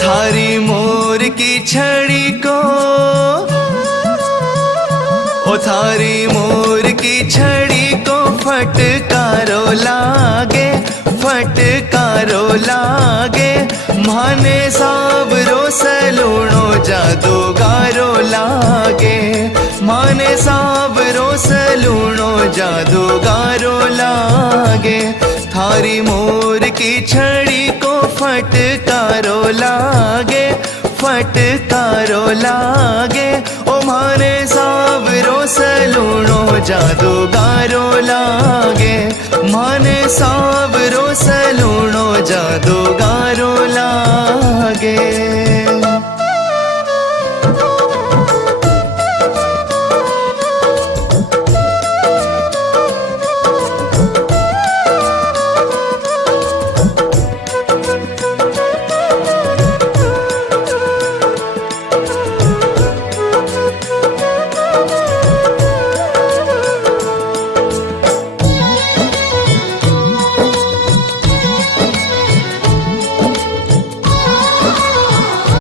थारी मोर की छड़ी को, ओ थारी मोर की छड़ी को फटकारो लागे, फटकारो लागे। माने सावरो सलूणो जादूगारो लागे, माने सावरो सलूणो जादूगारो लागे। थारी मोर की छड़ी को फटकारो लागे, फटकारो लागे। ओ माने सावरो सलूणो जादूगारो लागे, माने सावरो सलूणो जादूगारो लागे।